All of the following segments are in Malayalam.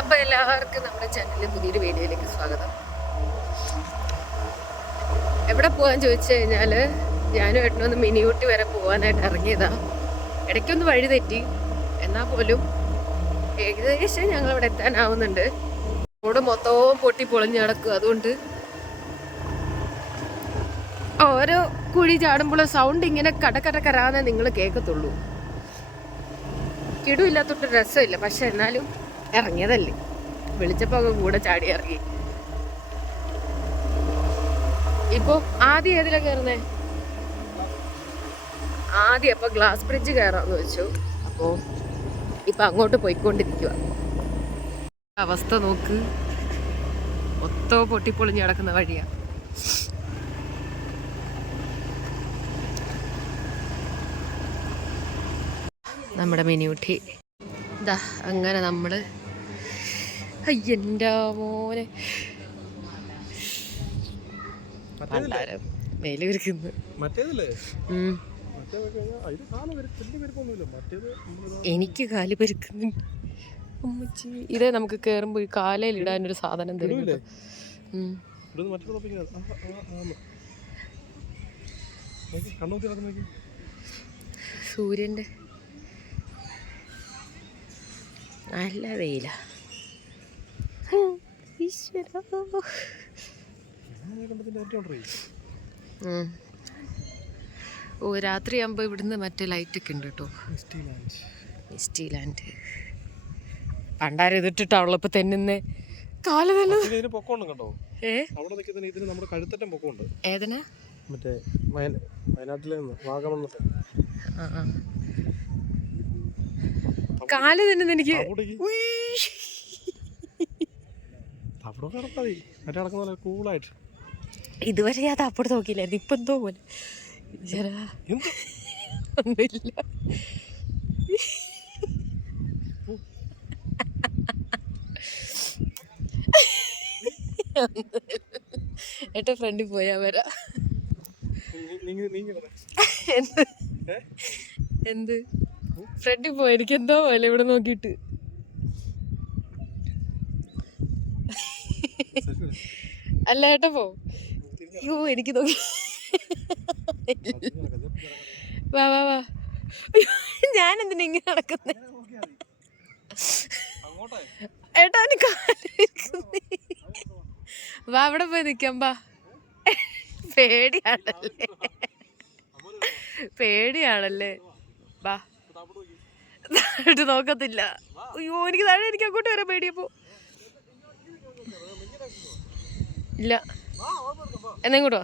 അപ്പൊ എല്ലാവർക്കും നമ്മുടെ ചാനലിലെ പുതിയൊരു വീഡിയോയിലേക്ക് സ്വാഗതം. എവിടെ പോകാൻ ചോദിച്ചു കഴിഞ്ഞാൽ ഞാനും ഏട്ടനൊന്ന് മിനിയൂട്ടി വരെ പോകാനായിട്ട് ഇറങ്ങിയതാ. ഇടയ്ക്കൊന്ന് വഴി തെറ്റി. എന്നാ പോലും ഏകദേശം ഞങ്ങൾ ഇവിടെ എത്താനാവുന്നുണ്ട്. റോഡ് മൊത്തവും പൊട്ടി പൊളിഞ്ഞ് കിടക്കും അതുകൊണ്ട്. ഓരോ കുഴി ചാടുമ്പോഴും സൗണ്ട് ഇങ്ങനെ കടക്കടക്കരാന്നേ നിങ്ങൾ കേൾക്കത്തുള്ളൂ. കിടുമില്ലാത്തോട്ട് രസമില്ല. പക്ഷെ എന്നാലും ഇറങ്ങിയതല്ലേ? വിളിച്ചപ്പോ കൂടെ ചാടി ഇറങ്ങി. ഇപ്പൊ ആദ്യം ഏതിലാ കയറുന്നേ ആദ്യം അപ്പൊ ഗ്ലാസ് ബ്രിഡ്ജ് കയറാന്ന് വെച്ചു. അപ്പോ ഇപ്പൊ അങ്ങോട്ട് പോയിക്കൊണ്ടിരിക്കുക അവസ്ഥ നോക്ക്. ഒത്തോ പൊട്ടിപ്പൊളിഞ്ഞ് കിടക്കുന്ന വഴിയാ. നമ്മുടെ മിനിയൂട്ടി ഇതാ അങ്ങനെ നമ്മൾ അയ്യന്റെ മോനെ പണ്ടാരം എനിക്ക് കാൽ പെരുക്കുന്നുണ്ട് ഇതേ നമുക്ക് കയറുമ്പോൾ കാലയിലിടാൻ ഒരു സാധനം സൂര്യന്റെ നല്ല വെയിലാ. ഓ രാത്രി രാത്രിയാകുമ്പോൾ ഇവിടുന്ന് മറ്റേ ലൈറ്റൊക്കെ ഉണ്ട് കേട്ടോ. മിസ്റ്റി ലാൻഡ് മിസ്റ്റി ലാൻഡ് പണ്ടാരം ഇതിട്ടിട്ടാണല്ലോ ഇപ്പൊ തെന്നുന്നേ. കാൽ തന്നെ. ഇതിന് ഇതിന് പൊക്കമുണ്ട് കേട്ടോ. ഏ? അവിടെ നിൽക്കുന്നതിന് ഇതിന് നമ്മുടെ കഴുത്തറ്റം പൊക്കമുണ്ട്. ഏതനാ? മറ്റേ വയന വയനാട്ടിലെ നിന്ന് വാഗമണ്ണത്തെ ആ ആ. കാൽ തന്നെ എനിക്ക് അവിടേക്ക് അവിടെ കിടത്താൽ മതി മറ്റേ നടക്കുന്ന പോലെ കൂളായിട്ട്. ഇതുവരെ ഞാൻ അപ്പുറത്ത് നോക്കിയില്ലായിരുന്നു. ഇപ്പൊ എന്തോ പോലെ. എന്ത്? ഒന്നുമില്ല. ഏട്ടാ ഫ്രണ്ടിൽ പോയാ വരാ. എന്ത്? എന്ത്? ഫ്രണ്ടിൽ പോയി എനിക്ക് എന്തോ പോലെ ഇവിടെ നോക്കിയിട്ട്. അല്ല ഏട്ടാ പോ. അയ്യോ എനിക്ക് തോന്നി വാ വാ വാ. ഞാൻ എന്തിനാ ഇങ്ങനെ നടക്കുന്നത് ഏട്ടാ കാൽ വാ അവിടെ പോയി നിക്കാമ്പാ പേടിയാണല്ലേ? പേടിയാണല്ലേ? വാ. നോക്കത്തില്ല. അയ്യോ എനിക്ക് താഴെ എനിക്ക് അങ്ങോട്ട് വരാൻ പേടിയപ്പോ ഇല്ല. എന്നാ ഇങ്ങോട്ട്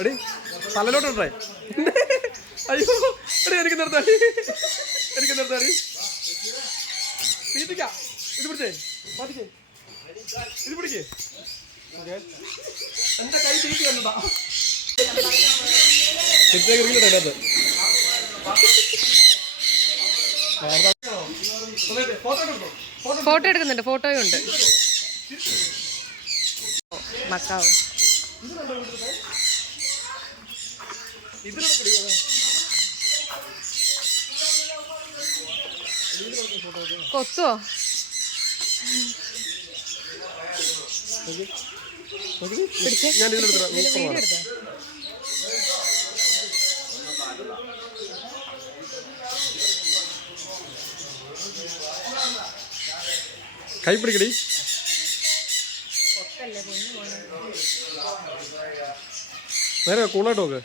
എടി തലലോട്ട് അയ്യോ എടി എനിക്ക് നിർത്താടി എനിക്ക് നിർത്താടി തീറ്റിക്ക ഇത് പിടിച്ചേ. മാറ്റിക്കേ. ഇത് പിടിക്കേ. ഓക്കെ. എന്റെ കൈ തിരിച്ചു വന്നതാ. അതിനകത്ത് ഫോട്ടോ എടുക്കോ ഫോട്ടോ ഫോട്ടോ എടുക്കുന്നുണ്ട് ഫോട്ടോയും ഉണ്ട്. മക്കാവ്. ഇതിലൂടെ പിടിക്കാതെ കൊത്തുവോ കൈ പിടിക്കടി നേരെ കൂളായിട്ട് നോക്ക്.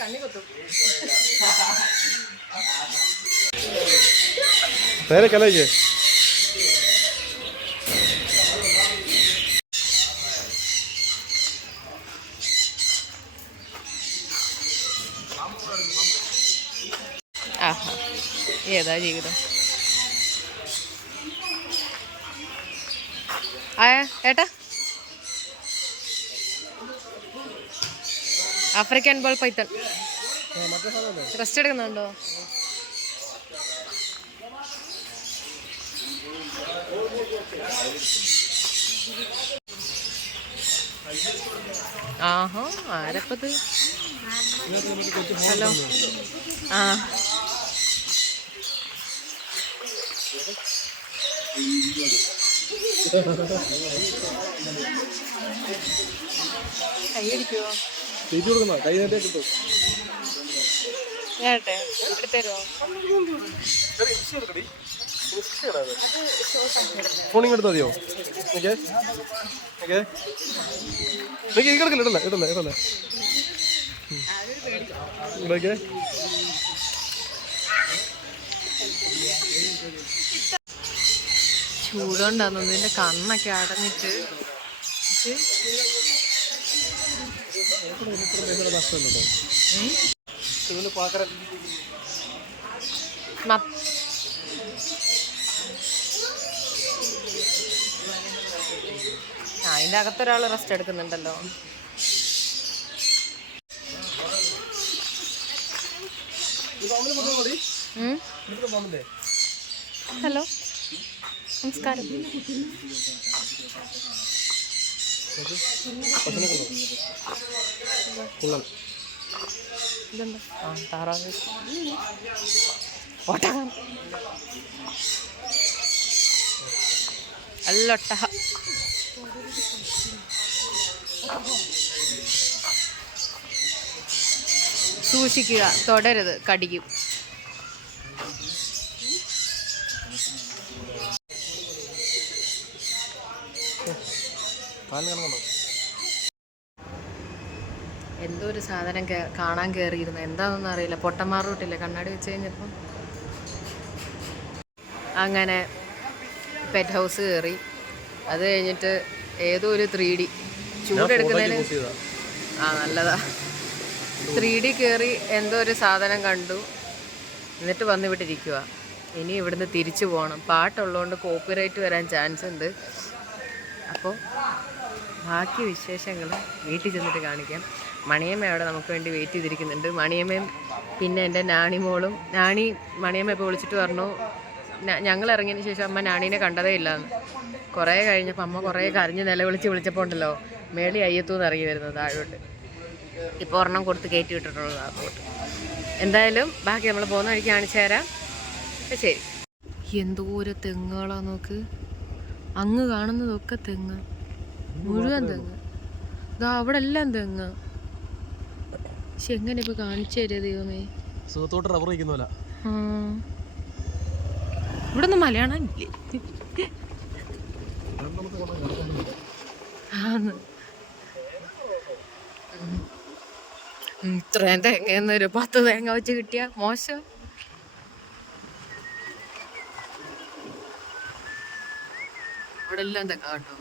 കണ്ണി കൊത്തും. നേരെ കലയ്ക്ക് ആഹാ ഏതാ ജീവിതം ആ ഏട്ടാ ആഫ്രിക്കൻ ബോൾ പൈത്തൺ റെസ്റ്റ് എടുക്കുന്നുണ്ടോ? ആഹാ ആരപ്പത്? ഹലോ. ആ. കൈയടിക്കുവോ? തീറ്റി കൊടുക്കുന്ന? കൈ നേട്ടേ കിട്ടും ഞാട്ടെ എടുത്തരുവോ ഫോണിങ് എടുത്താൽ മതിയോ? ഓക്കെ ഓക്കെ ഓക്കെ ഈ കിടക്കില്ല ഇടല്ലേ? ഇടല്ലേ? ഇടല്ലേ? ഇടയ്ക്ക് ചൂടുണ്ടാന്നു നിന്റെ കണ്ണൊക്കെ അടഞ്ഞിട്ട്. മ- ആ അകത്ത് അകത്തൊരാൾ റെസ്റ്റ് എടുക്കുന്നുണ്ടല്ലോ? ഹലോ നമസ്കാരം. കൊള്ളാം ഇതെന്താ? ആ താറാവ്. ഒട്ടകം. അല്ല ഒട്ടക. സൂക്ഷിക്കുക. തൊടരുത്. കടിക്കും. എന്തോ ഒരു സാധനം കാണാൻ കയറിയിരുന്നു എന്താണെന്ന് അറിയില്ല. പൊട്ടന്മാർ റൂട്ടില്ലേ? കണ്ണാടി വെച്ച് കഴിഞ്ഞപ്പം. അങ്ങനെ പെറ്റ് ഹൗസ് കയറി അത് കഴിഞ്ഞിട്ട് ഏതോ ഒരു ത്രീ ഡി ചൂടെടുക്കുന്നതിന് ആ നല്ലതാ. ത്രീ ഡി കയറി എന്തോ ഒരു സാധനം കണ്ടു. എന്നിട്ട് വന്ന് ഇവിടെ ഇരിക്കുക ഇനി ഇവിടുന്ന് തിരിച്ചു പോകണം പാട്ടുള്ളതുകൊണ്ട് കോപ്പിറൈറ്റ് വരാൻ ചാൻസ് ഉണ്ട് അപ്പോൾ ബാക്കി വിശേഷങ്ങൾ വീട്ടിൽ ചെന്നിട്ട് കാണിക്കാം. മണിയമ്മ അവിടെ നമുക്ക് വേണ്ടി വെയിറ്റ് ചെയ്തിരിക്കുന്നുണ്ട്. മണിയമ്മയും പിന്നെ എന്റെ നാണിമോളും നാണി മണിയമ്മ ഇപ്പോൾ വിളിച്ചിട്ട് പറഞ്ഞു ഞങ്ങൾ ഇറങ്ങിയതിന് ശേഷം അമ്മ നാണീനെ കണ്ടതേ ഇല്ലാന്ന്. കുറേ കഴിഞ്ഞപ്പോൾ അമ്മ കുറേ കരഞ്ഞ് നിലവിളിച്ച് വിളിച്ചപ്പോൾ ഉണ്ടല്ലോ മേളി അയ്യത്തൂന്ന് ഇറങ്ങി വരുന്നത് താഴോട്ട്. ഇപ്പോൾ ഒരെണ്ണം കൊടുത്ത് കയറ്റി വിട്ടിട്ടുള്ളത് അതോട്ട് എന്തായാലും ബാക്കി നമ്മൾ പോകുന്ന വഴിക്ക് കാണിച്ചു തരാം. ശരി. എന്തോരം തെങ്ങുകളാ നോക്ക്. അങ്ങ് കാണുന്നതൊക്കെ തെങ്ങ്. മുഴുവൻ തെങ്ങ്. ഇതാ അവിടെ എല്ലാം തെങ്ങ്. പക്ഷെ എങ്ങനെ ഇപ്പൊ കാണിച്ചു തരാ ദൈവമേ. സുഖത്തോട്ട് റബ്ബർ നിൽക്കുന്നല്ല ആ. ഇവിടെ ഒന്നും മലയാളം ഇല്ലേ? ആന്ന്. ഇത്രയും തേങ്ങ ഒരു പത്ത് തേങ്ങ വെച്ച് കിട്ടിയ മോശം. അവിടെ എല്ലാം തെങ്ങ കേട്ടോ?